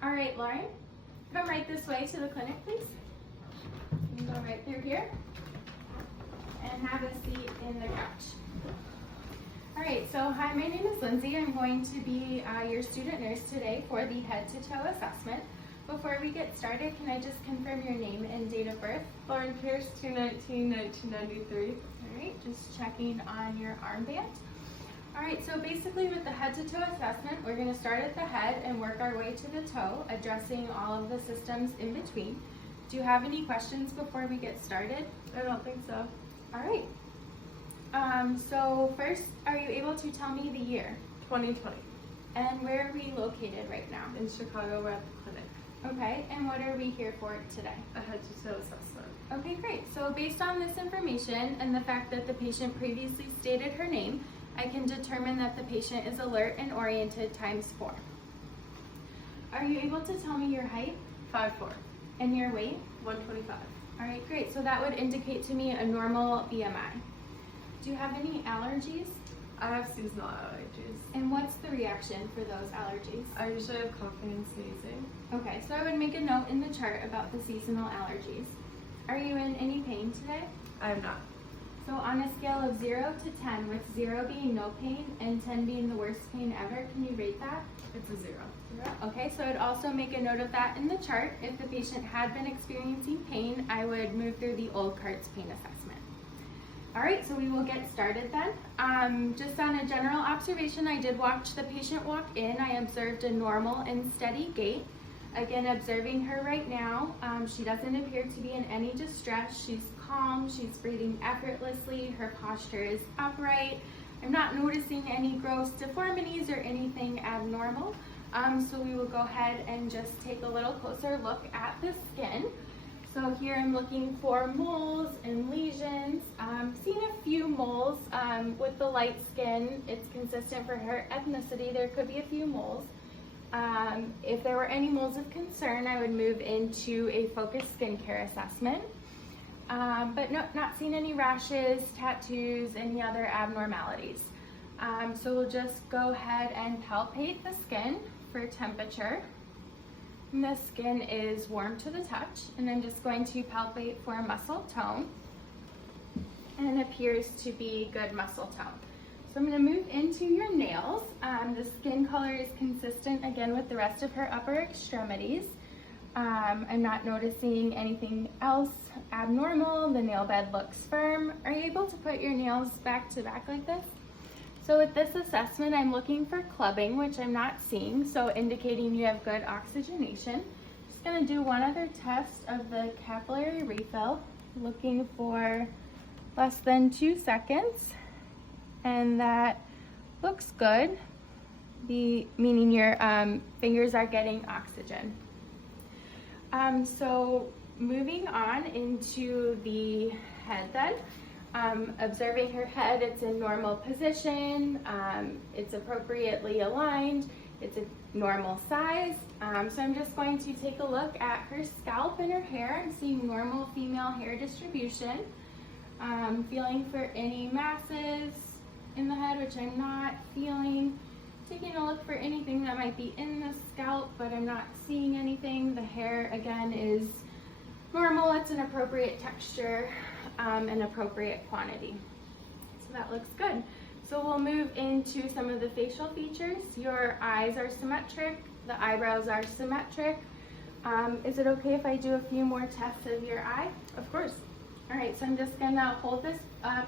All right, Lauren, come right this way to the clinic, please. You can go right through here and have a seat in the couch. All right, so hi, my name is Lindsay. I'm going to be your student nurse today for the head to toe assessment. Before we get started, can I just confirm your name and date of birth? Lauren Pierce, 2/19/1993. All right, just checking on your armband. All right, so basically with the head to toe assessment, we're going to start at the head and work our way to the toe, addressing all of the systems in between. Do you have any questions before we get started? I don't think so. All right. So first, are you able to tell me the year? 2020. And where are we located right now? In Chicago, we're at the clinic. Okay, and what are we here for today? A head to toe assessment. Okay, great. So based on this information and the fact that the patient previously stated her name, I can determine that the patient is alert and oriented ×4. Are you able to tell me your height 5'4", and your weight? 125. All right, great. So that would indicate to me a normal BMI. Do you have any allergies? I have seasonal allergies. And what's the reaction for those allergies? I usually have coughing and sneezing. Okay, so I would make a note in the chart about the seasonal allergies. Are you in any pain today? I am not. So on a scale of 0 to 10, with 0 being no pain and 10 being the worst pain ever, can you rate that? It's a 0. Okay, so I'd also make a note of that in the chart. If the patient had been experiencing pain, I would move through the old CARTS pain assessment. All right, so we will get started then. Just on a general observation, I did watch the patient walk in. I observed a normal and steady gait. Again, observing her right now, she doesn't appear to be in any distress. She's calm, she's breathing effortlessly, her posture is upright. I'm not noticing any gross deformities or anything abnormal. So we will go ahead and just take a little closer look at the skin. So here I'm looking for moles and lesions. Seeing a few moles with the light skin. It's consistent for her ethnicity. There could be a few moles. If there were any moles of concern, I would move into a focused skincare assessment. But no, not seeing any rashes, tattoos, any other abnormalities. So we'll just go ahead and palpate the skin for temperature. And the skin is warm to the touch, and I'm just going to palpate for muscle tone. And it appears to be good muscle tone. So I'm going to move into your nails. The skin color is consistent again with the rest of her upper extremities. I'm not noticing anything else abnormal. The nail bed looks firm. Are you able to put your nails back to back like this? So with this assessment, I'm looking for clubbing, which I'm not seeing, so indicating you have good oxygenation. Just going to do one other test of the capillary refill, looking for less than 2 seconds. And that looks good, meaning your fingers are getting oxygen. So moving on into the head then, observing her head, it's in normal position, it's appropriately aligned, it's a normal size. So I'm just going to take a look at her scalp and her hair. I'm seeing normal female hair distribution. Feeling for any masses in the head, which I'm not feeling. Taking a look for anything that might be in the scalp, but I'm not seeing anything. The hair, again, is normal. It's an appropriate texture, and appropriate quantity. So that looks good. So we'll move into some of the facial features. Your eyes are symmetric. The eyebrows are symmetric. Is it okay if I do a few more tests of your eye? Of course. All right, so I'm just gonna hold this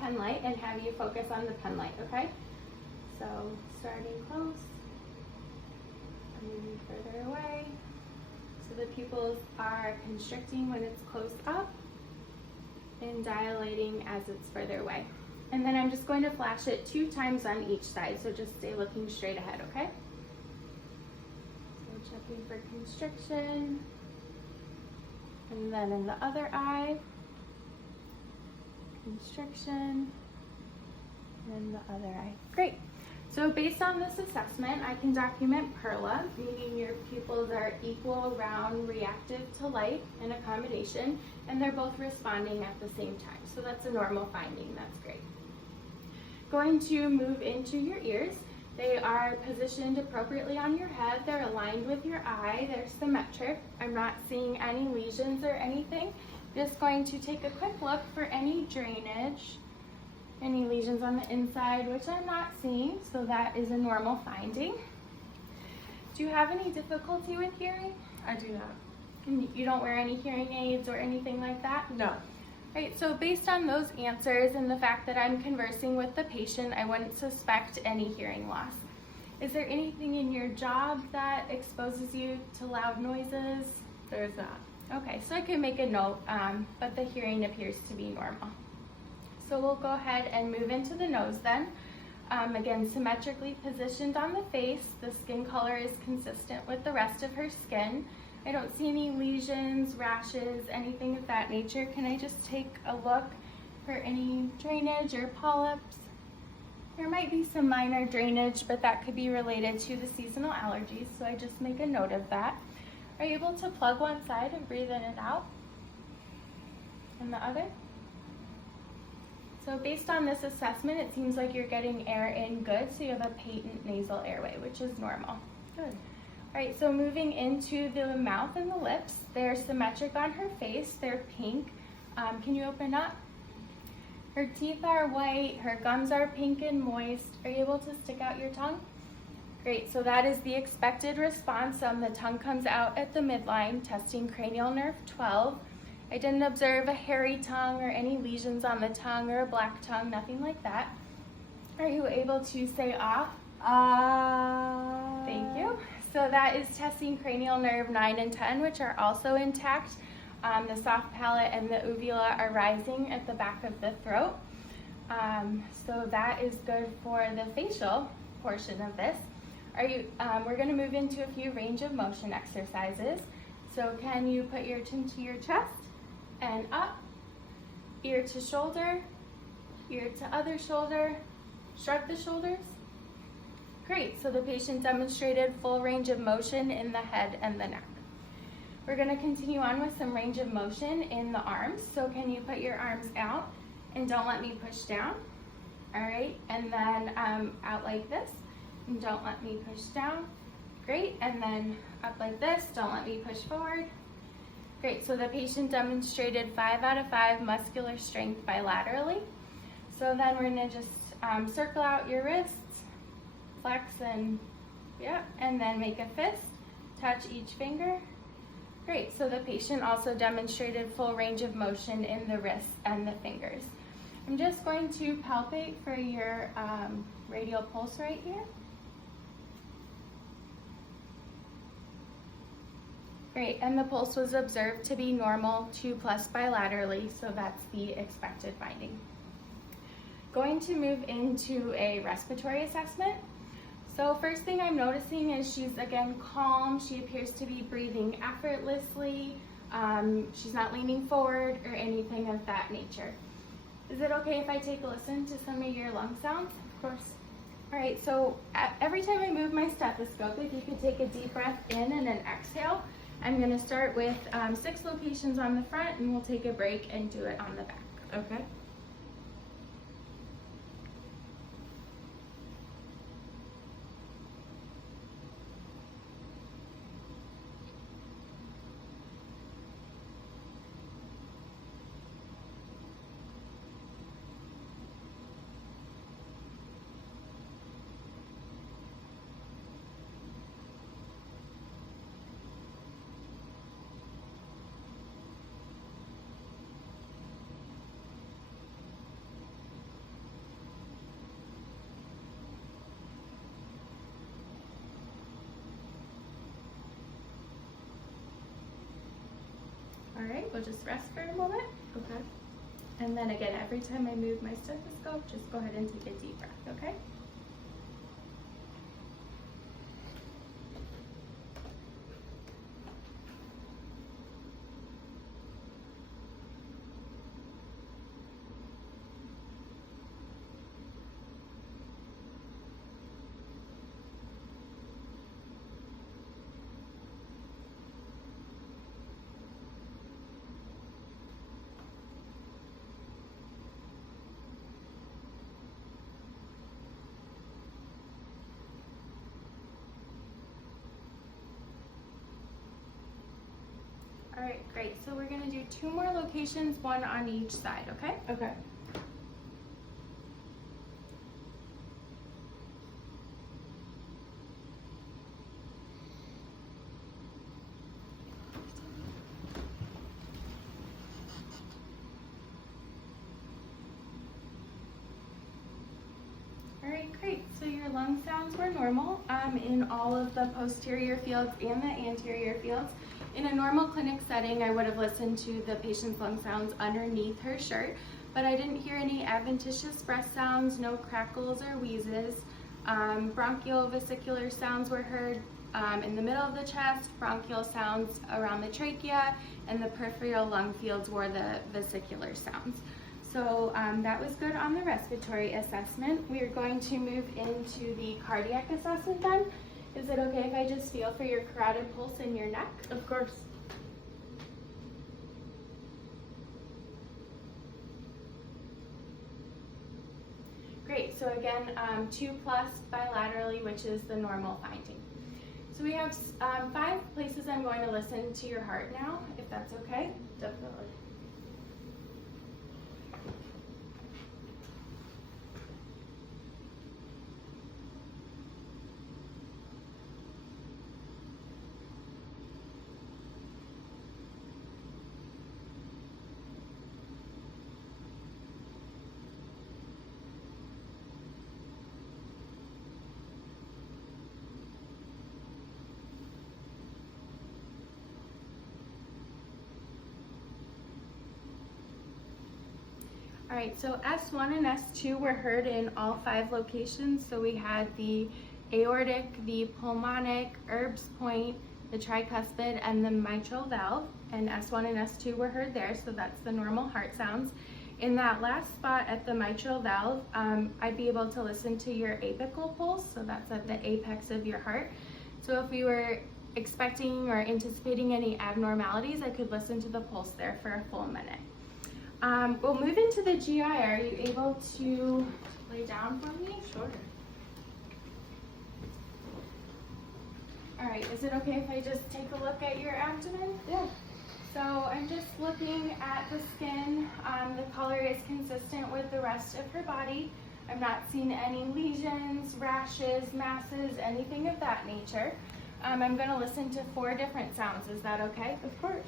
pen light and have you focus on the pen light, okay? So starting close, moving further away. So the pupils are constricting when it's close up and dilating as it's further away. And then I'm just going to flash it 2 times on each side, so just stay looking straight ahead, okay? So checking for constriction. And then in the other eye, constriction, and the other eye. Great. So based on this assessment, I can document PERLA, meaning your pupils are equal, round, reactive to light and accommodation, and they're both responding at the same time. So that's a normal finding. That's great. Going to move into your ears. They are positioned appropriately on your head. They're aligned with your eye. They're symmetric. I'm not seeing any lesions or anything. Just going to take a quick look for any drainage, any lesions on the inside, which I'm not seeing, so that is a normal finding. Do you have any difficulty with hearing? I do not. And you don't wear any hearing aids or anything like that? No. Right, so based on those answers and the fact that I'm conversing with the patient, I wouldn't suspect any hearing loss. Is there anything in your job that exposes you to loud noises? There is not. Okay, so I can make a note, but the hearing appears to be normal. So we'll go ahead and move into the nose then. Again, symmetrically positioned on the face. The skin color is consistent with the rest of her skin. I don't see any lesions, rashes, anything of that nature. Can I just take a look for any drainage or polyps? There might be some minor drainage, but that could be related to the seasonal allergies, so I just make a note of that. Are you able to plug one side and breathe in and out? And the other? So based on this assessment, it seems like you're getting air in good, so you have a patent nasal airway, which is normal. Good. All right, so moving into the mouth and the lips, they're symmetric on her face, they're pink. Can you open up? Her teeth are white, her gums are pink and moist. Are you able to stick out your tongue? Great, so that is the expected response. The tongue comes out at the midline, testing cranial nerve 12. I didn't observe a hairy tongue or any lesions on the tongue or a black tongue, nothing like that. Are you able to say ah? Thank you. So that is testing cranial nerve 9 and 10, which are also intact. The soft palate and the uvula are rising at the back of the throat. So that is good for the facial portion of this. We're going to move into a few range of motion exercises. So can you put your chin to your chest and up, ear to shoulder, ear to other shoulder, shrug the shoulders. Great, so the patient demonstrated full range of motion in the head and the neck. We're going to continue on with some range of motion in the arms. So can you put your arms out and don't let me push down? All right, and then out like this and don't let me push down. Great, and then up like this, don't let me push forward. Great, so the patient demonstrated 5 out of 5 muscular strength bilaterally. So then we're going to just circle out your wrists, flex and then make a fist, touch each finger. Great, so the patient also demonstrated full range of motion in the wrists and the fingers. I'm just going to palpate for your radial pulse right here. Great, and the pulse was observed to be normal, 2+ bilaterally, so that's the expected finding. Going to move into a respiratory assessment. So first thing I'm noticing is she's again calm. She appears to be breathing effortlessly. She's not leaning forward or anything of that nature. Is it okay if I take a listen to some of your lung sounds? Of course. All right, so every time I move my stethoscope, if you could take a deep breath in and an exhale. I'm going to start with 6 locations on the front, and we'll take a break and do it on the back. Okay. All right, we'll just rest for a moment. Okay. And then again, every time I move my stethoscope, just go ahead and take a deep breath, okay? All right, great. So we're gonna do 2 more locations, 1 on each side, okay? Okay. All right, great. So your lung sounds were normal in all of the posterior fields and the anterior fields. In a normal clinic setting, I would have listened to the patient's lung sounds underneath her shirt, but I didn't hear any adventitious breath sounds, no crackles or wheezes. Bronchial vesicular sounds were heard in the middle of the chest, bronchial sounds around the trachea, and the peripheral lung fields were the vesicular sounds. So that was good on the respiratory assessment. We are going to move into the cardiac assessment then. Is it okay if I just feel for your carotid pulse in your neck? Of course. Great, so again, 2+ bilaterally, which is the normal finding. So we have 5 places I'm going to listen to your heart now, if that's okay. Definitely. All right, so S1 and S2 were heard in all 5 locations. So we had the aortic, the pulmonic, Erb's point, the tricuspid, and the mitral valve. And S1 and S2 were heard there, so that's the normal heart sounds. In that last spot at the mitral valve, I'd be able to listen to your apical pulse, so that's at the apex of your heart. So if we were expecting or anticipating any abnormalities, I could listen to the pulse there for a full minute. We'll move into the GI. Are you able to lay down for me? Sure. All right, is it okay if I just take a look at your abdomen? Yeah. So I'm just looking at the skin. The color is consistent with the rest of her body. I'm not seeing any lesions, rashes, masses, anything of that nature. I'm going to listen to 4 different sounds. Is that okay? Of course.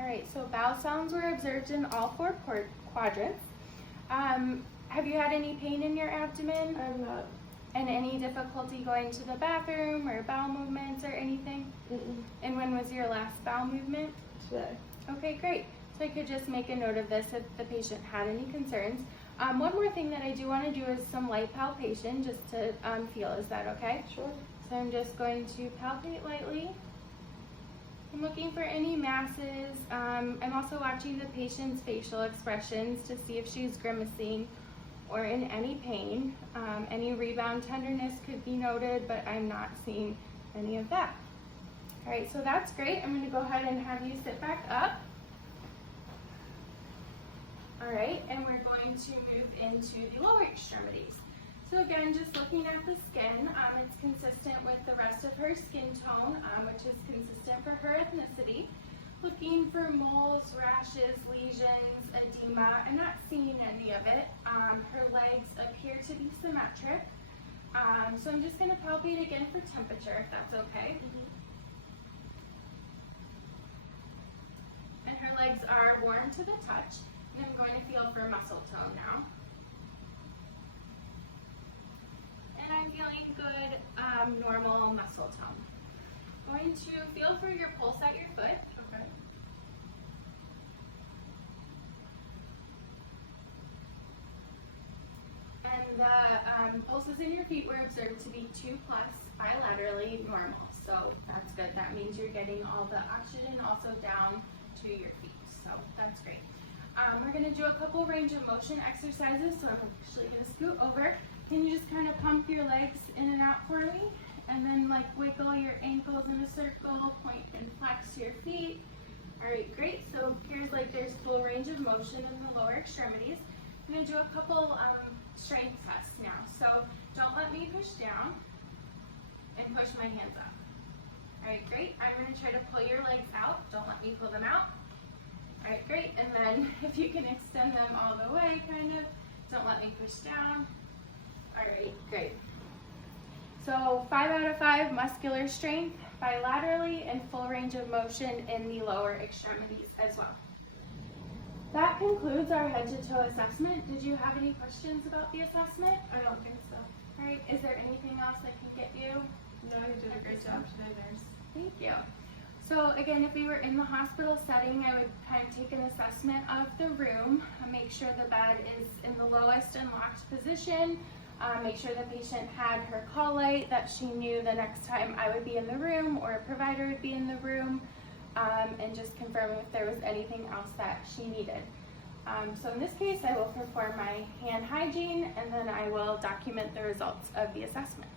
All right, so bowel sounds were observed in all 4 quadrants. Have you had any pain in your abdomen? I'm not. And any difficulty going to the bathroom or bowel movements or anything? Mm-mm. And when was your last bowel movement? Today. Okay, great. So I could just make a note of this if the patient had any concerns. One more thing that I do want to do is some light palpation just to feel. Is that okay? Sure. So I'm just going to palpate lightly. I'm looking for any masses. I'm also watching the patient's facial expressions to see if she's grimacing or in any pain. Any rebound tenderness could be noted, but I'm not seeing any of that. All right, so that's great. I'm going to go ahead and have you sit back up. All right, and we're going to move into the lower extremities. So again, just looking at the skin, it's consistent with the rest of her skin tone, which is consistent for her ethnicity. Looking for moles, rashes, lesions, edema. I'm not seeing any of it. Her legs appear to be symmetric. So I'm just going to palpate again for temperature, if that's okay. And her legs are warm to the touch. And I'm going to feel for muscle tone now. And I'm feeling good, normal muscle tone. Going to feel for your pulse at your foot. Okay. And the pulses in your feet were observed to be 2+ bilaterally normal. So that's good. That means you're getting all the oxygen also down to your feet. So that's great. We're going to do a couple range of motion exercises. So I'm actually going to scoot over Can you just kind of pump your legs in and out for me? And then like wiggle your ankles in a circle, point and flex your feet. All right, great. So here's like there's full range of motion in the lower extremities. I'm gonna do a couple strength tests now. So don't let me push down and push my hands up. All right, great. I'm gonna try to pull your legs out. Don't let me pull them out. All right, great. And then if you can extend them all the way, kind of. Don't let me push down. All right, great. So 5 out of 5 muscular strength bilaterally and full range of motion in the lower extremities as well. That concludes our head to toe assessment. Did you have any questions about the assessment? I don't think so. All right, is there anything else I can get you? No, you did a great job today, nurse. Thank you. So again, if we were in the hospital setting, I would kind of take an assessment of the room, make sure the bed is in the lowest and locked position, make sure the patient had her call light, that she knew the next time I would be in the room or a provider would be in the room, and just confirm if there was anything else that she needed. So in this case, I will perform my hand hygiene and then I will document the results of the assessment.